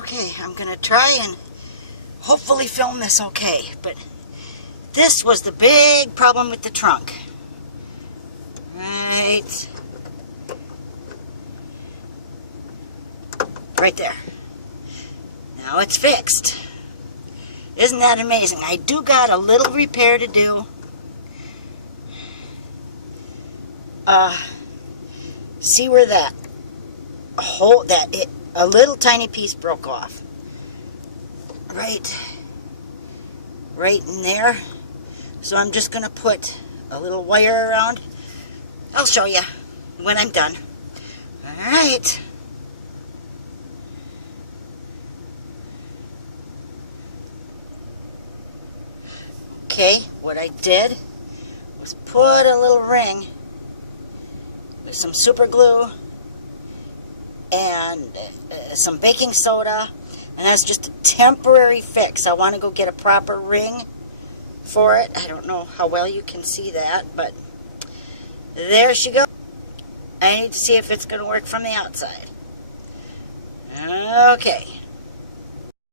Okay, I'm gonna try and hopefully film this okay, but this was the big problem with the trunk. Right there. Now it's fixed. Isn't that amazing? I do got a little repair to do. See where that hole, a little tiny piece broke off. Right in there. So I'm just going to put a little wire around. I'll show you when I'm done. Alright. Okay, what I did was put a little ring with some super glue and some baking soda, and that's just a temporary fix. I want to go get a proper ring for it. I don't know how well you can see that, but there she goes. I need to see if it's going to work from the outside. Okay.